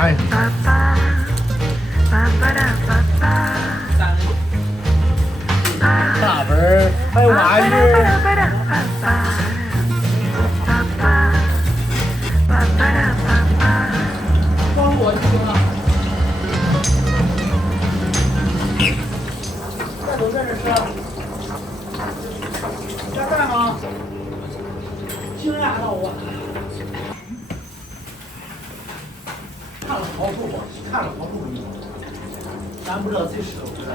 尝一尝。大本儿还有蛙鱼。光我就行了。这都在这吃。加饭吗？行呀，那我。看了好处不？看了好处不？咱不知道谁吃的，不知道。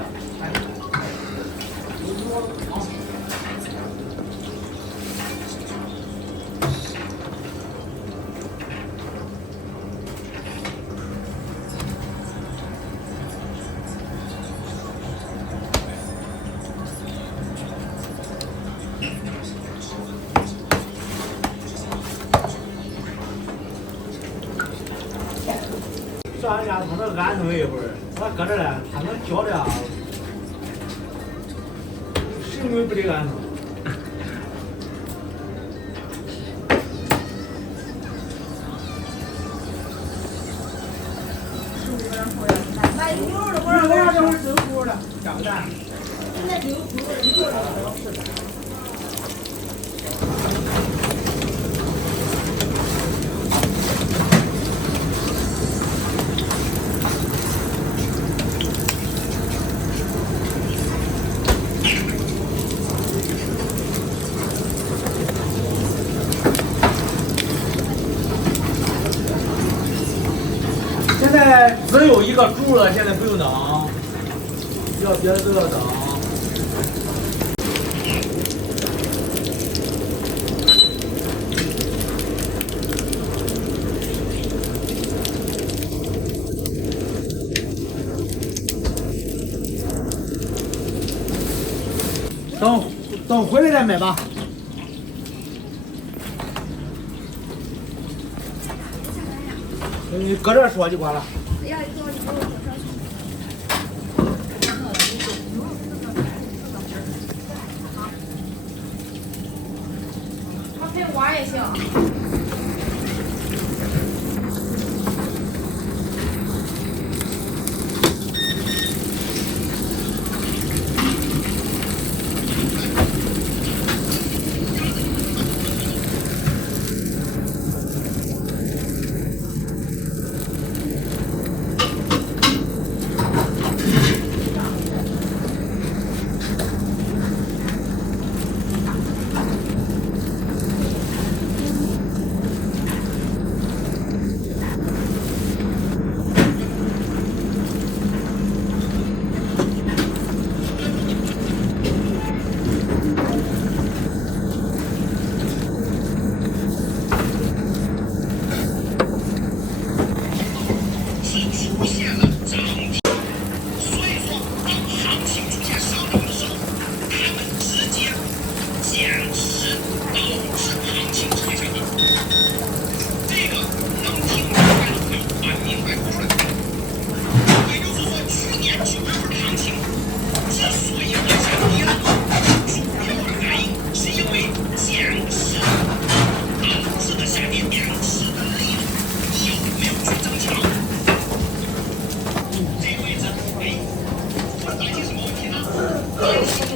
上人家从这安顿一会儿，我搁这呢，他们觉得啊，谁也不得安顿。买牛肉的，我让这会儿蒸糊了，加个蛋。现在牛肉的是的。现在只有一个猪了，现在不用等，要别的都要等。等回来再买吧。你搁这说就完了。它配蛙也行。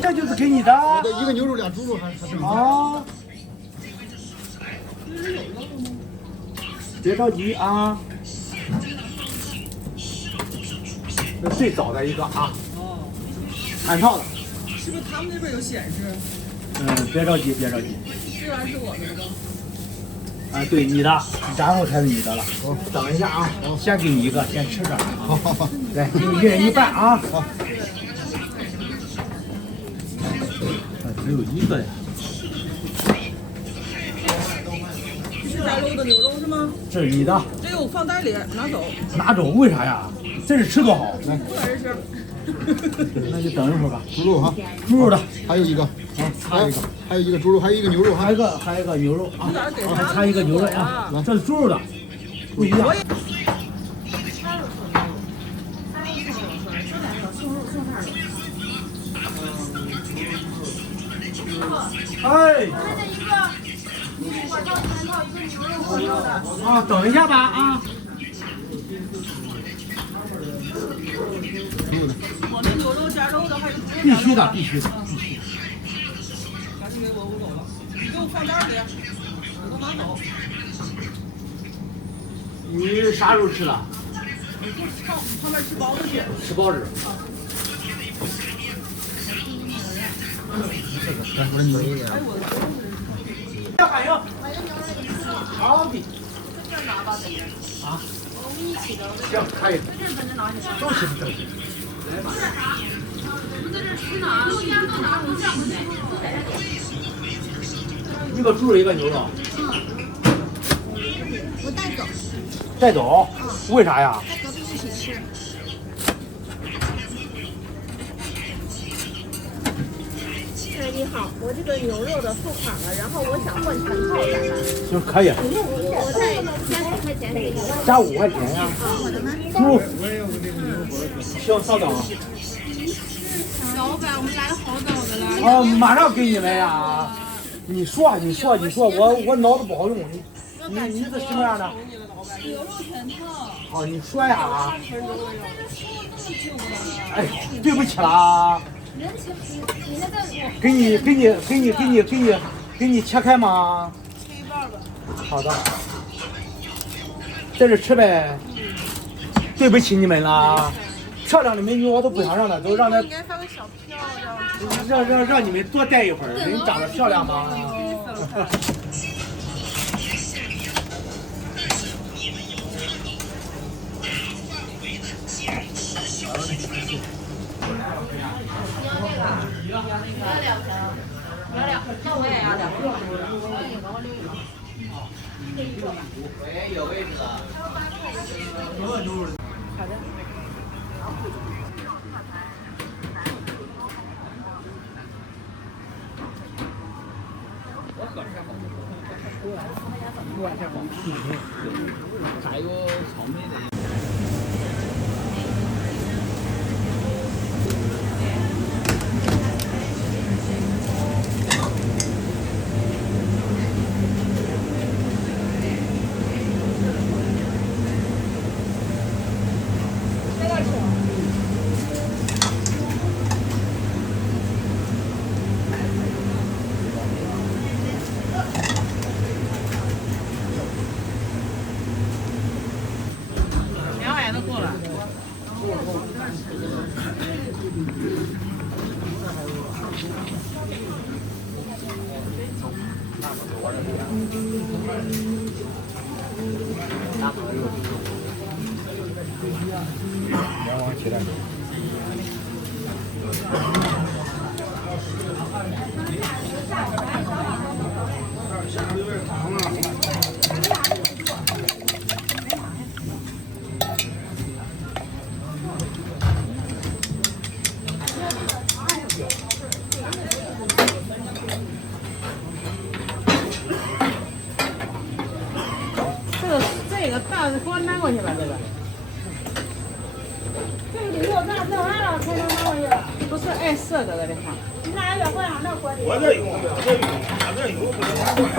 这就是给你的。我的一个牛肉俩猪肉还是啊。别着急啊。这最早的一个啊。哦。安套的。是不是他们那边有显示？别着急，别着急。这玩意是我的吗？啊，对你的，然后才是你的了。等一下啊，先给你一个，先吃着。好，来，给你一人一半啊。好。只有一个呀。是白肉的牛肉是吗？这是你的。这个我放袋里，拿走。拿走？为啥呀？这是吃多好。来，不在这吃。那就等一会儿吧。猪肉哈，猪肉的还有一个，还有一个，还有一个猪肉，还有一个牛肉，还有一个牛肉啊，还有一个牛肉啊，这是猪肉的，不一样。哎，啊，等一下吧啊。我们牛肉加肉的还是必须的，必须的。赶紧给我走了，你给我放袋里，我都拿走。你啥时候吃的？旁边吃包子去。吃包子。来，我这牛肉。要反应。好的。啊？行，可以。都行，都行。一个猪肉，一个牛肉。我带走。带走？为啥呀？带隔壁一起吃。你好，我这个牛肉的付款了，然后我想换全套的。行，可以。我再加5块钱给你。加5块钱呀？我的呢？猪。行，稍等啊。老板，我们来了好早的了。啊，马上给你们呀！你说，我脑子不好用。你是什么样的？牛肉全套。好，你说呀。哎，对不起啦。给你切开吗？切一半吧。好的。在这吃呗。对不起你们啦。漂亮的美女我都不想让她走，让她。应该发个小票，让你们多待一会儿，人长得漂亮吗？那我也要2个。有位置的。好的。还有草莓的。连王鸡蛋。这个大给我拿过去吧，这个。这个得要弄完了才能拿过去。不是碍事这个的话。你那要换上那锅里。我这有，我这有，不能拿过来。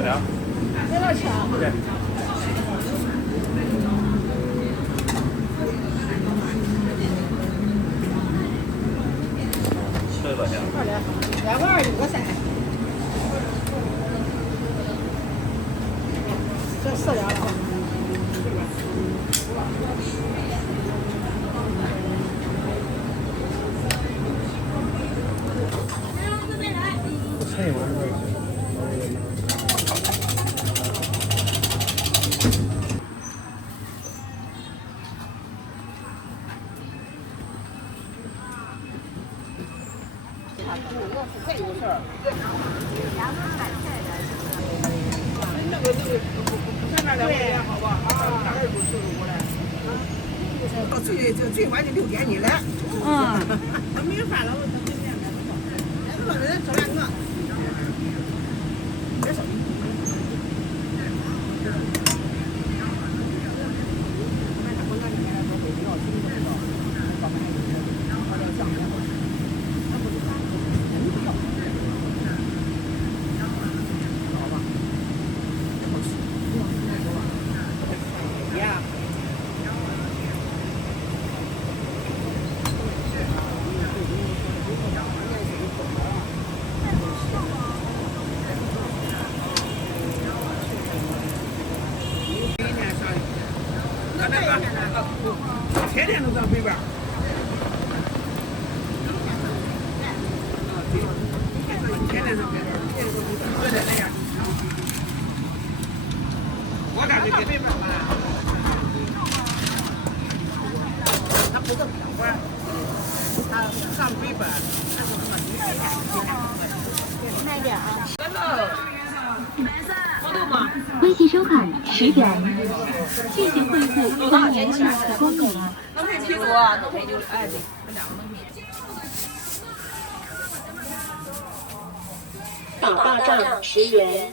吃了。没多吃啊？对。吃了多少钱？好的，2.25个3。这4两了。菜吗？最晚就6点你来。嗯。我没有饭了，我等明天来。我这人吃2个。别少。天天都在北边。天天在北边，我在那样。我感觉北边嘛，他不是平官，他上北边，他是慢点啊。微信收款10元，谢谢惠顾3年7次光临。能配啤酒啊？能配酒？哎，对，这2个能配。打大仗10元。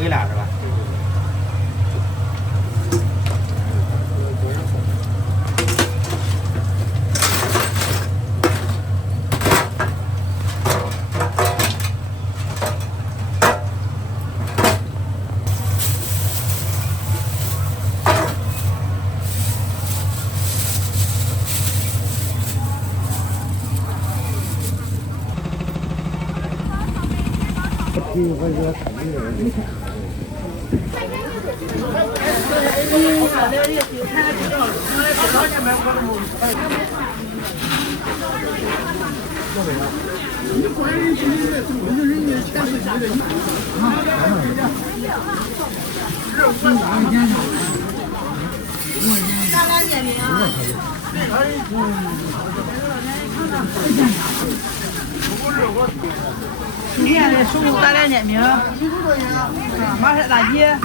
微辣是吧？大量点评啊！今天的手工大量点评，马赛大姐。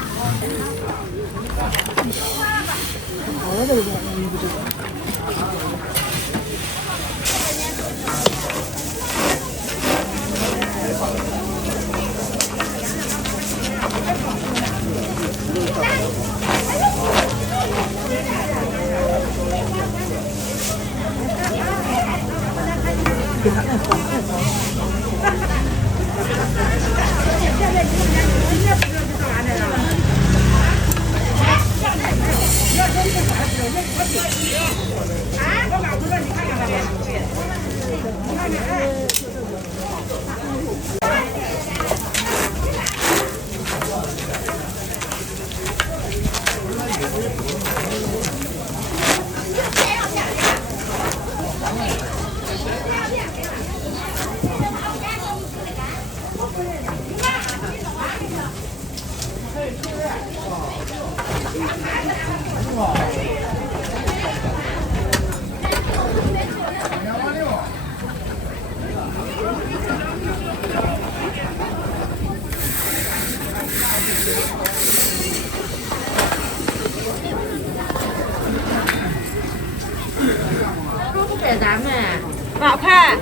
在咱们8块。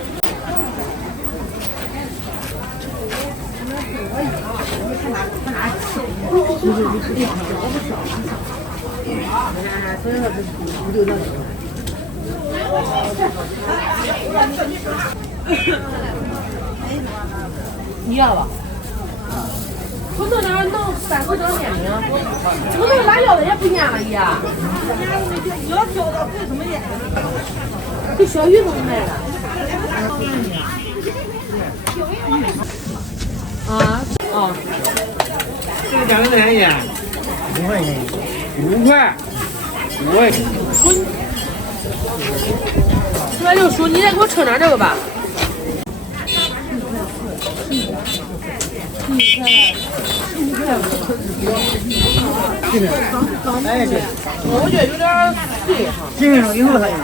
你要吧？土豆那弄3个多面饼，土豆辣椒的也不粘了也。要挑的会怎么腌？给小鱼都卖了。啊哦。这个2个多少钱？5块钱。5块。5块钱。160，你再给我称点这个吧。哎，对，我觉得有点碎哈。今天以后才有。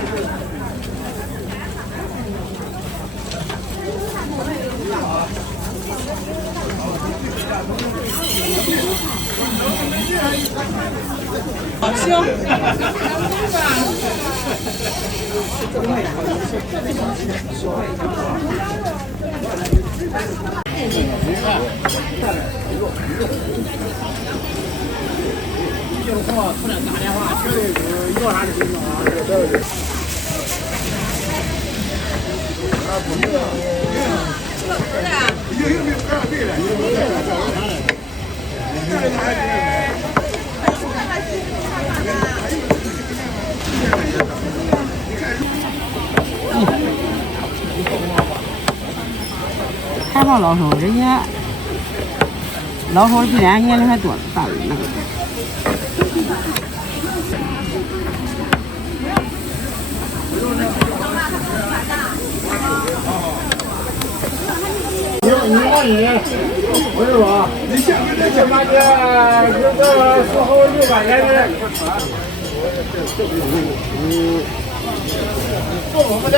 开放老手，人家老手比咱年龄还多大人呢。你往里，不是吧？你下面这小马姐有个4号6块钱的。我不能。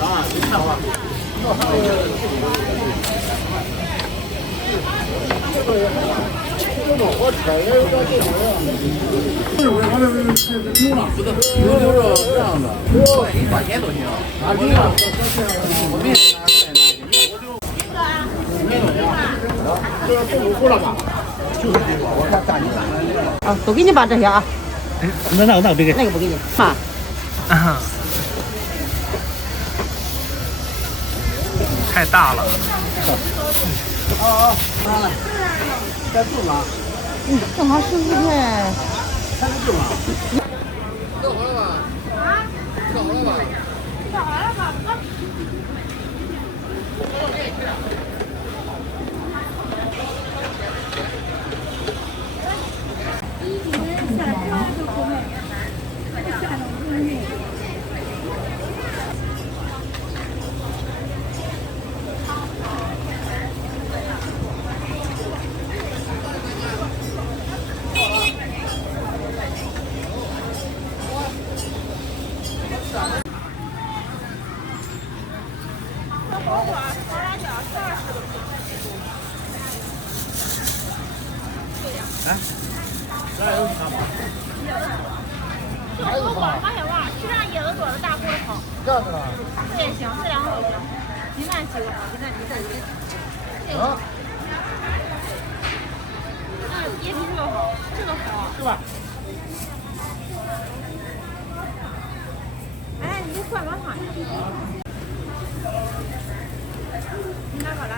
啊，你看吧。啊，都给你把这些啊。那我别给。那个不给你。妈。太大了。再住吗？正好15块。才能住吗？做好了吧？啊？做好了吧？做好了吧？马小旺，吃上椰子做的大锅汤。这样子啊？这也行，这2个都行。鸡蛋鸡个好，鸡蛋。啊？也比这个好，这个好。是吧？哎，你给灌碗汤。你拿过来。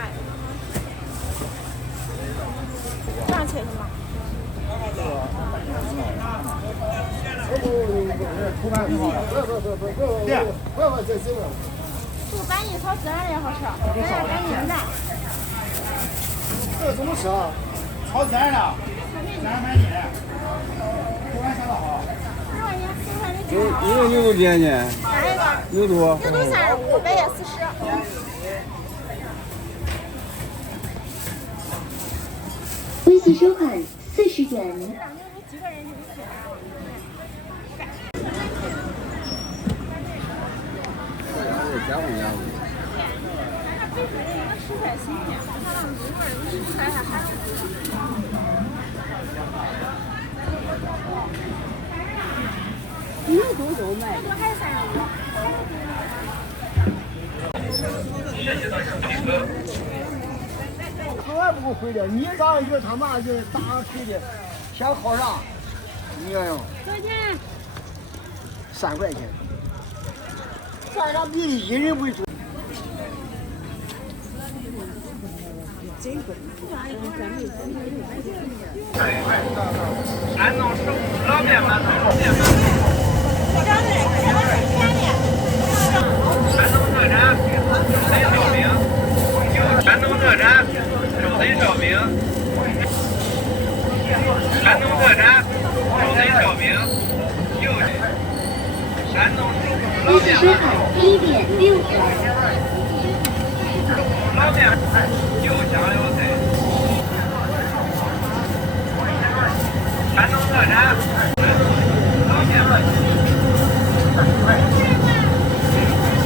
这样切是吗？这个板栗炒孜然也好吃，板栗蛋。这个怎么吃啊？炒孜然的，孜然板栗，口感相当好。一个牛肚几钱钱？哪一个？牛肚。牛肚35，白叶40。微信收款40元。几个人就行。加工加工。食材新鲜，它让一会儿有食材还。肉卖的。从来不给我回的，你让一个他妈就打谁的，想好啥？你要用多少钱？3块钱。咱俩比以人为主。山东省老面馒头，山东特产肉贼烧饼，山东特产肉贼烧饼，山东特产肉贼烧饼，又是山东省老面馒头1.6元。老面又香又脆。山东特产老面馒头，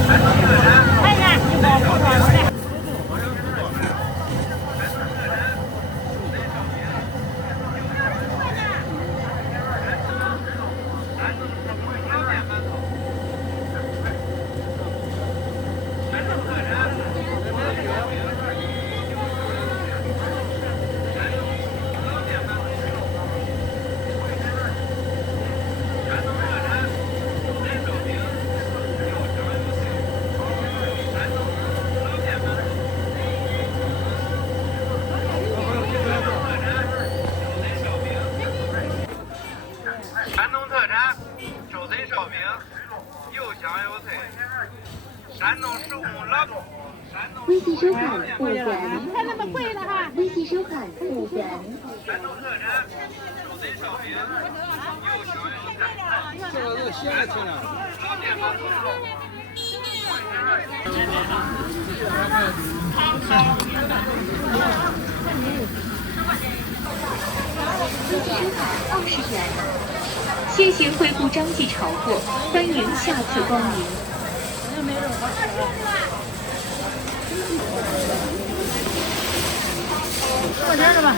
山东特产肉贼烧饼。山东特产肉贼烧饼，又香又脆。山东食物老，微信收看5元。还那么贵的哈？微信收看5元。山东特产肉贼烧饼，又香又脆。这个咸的挺亮。老面馒头。微信收看20元。谢谢惠顾张记炒货，欢迎下次光临。多少钱是吧？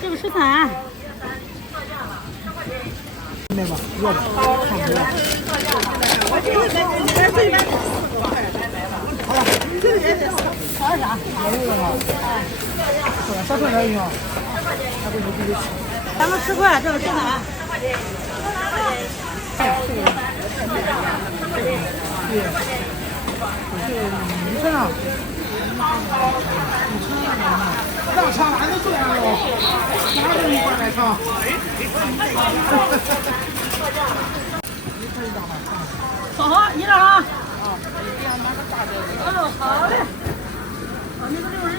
这个13。那吧，要的，差不多。我这个在这边好了，这个也得啥啥？没有了吗？啥算啥用？还不是咱们10块，这个13。你看啊，让长俺都这样了，哪有你管来长？好，你这啊。哦，好嘞。你个61。20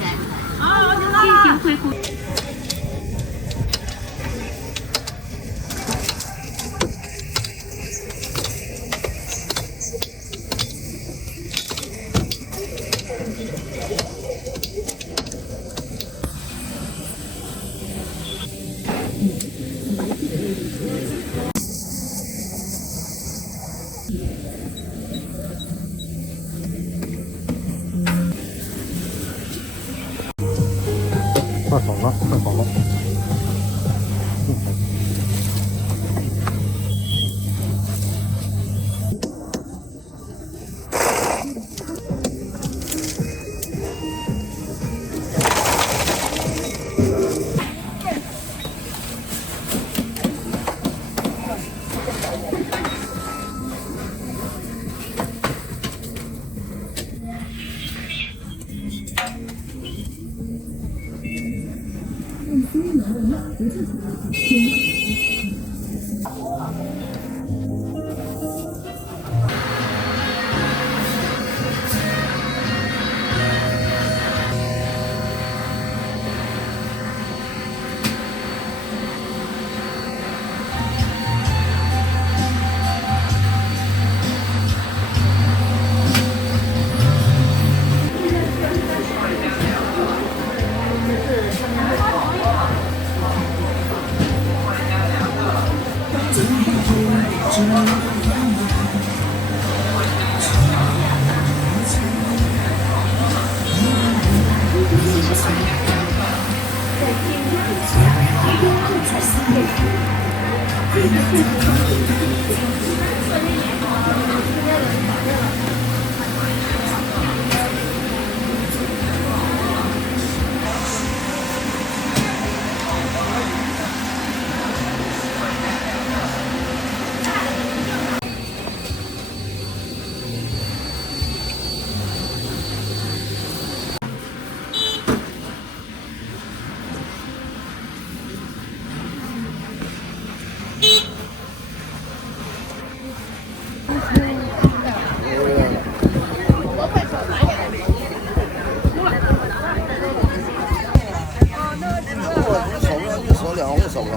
元。啊，我谢谢惠顾。快好了，快好了。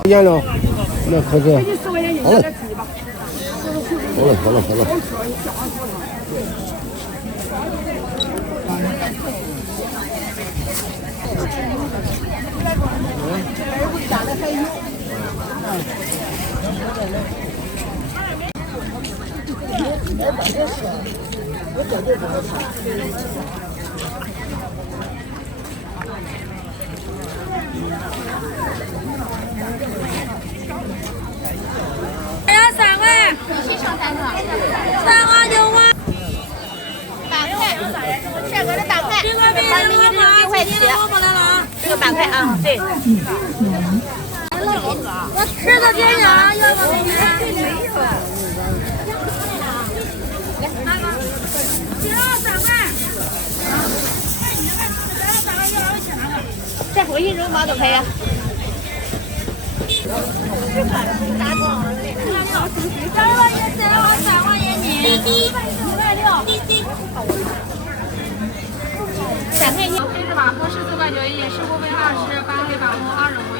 严了，那可是。好了，好了。要3块，3块9块。8块，帅哥的8块，咱们6块7，这个8块啊，对。我吃的bien了，要不给你？再回去扔吧都可以。3块钱。黑子马夫14块9一，石斛飞20，8黑马夫25。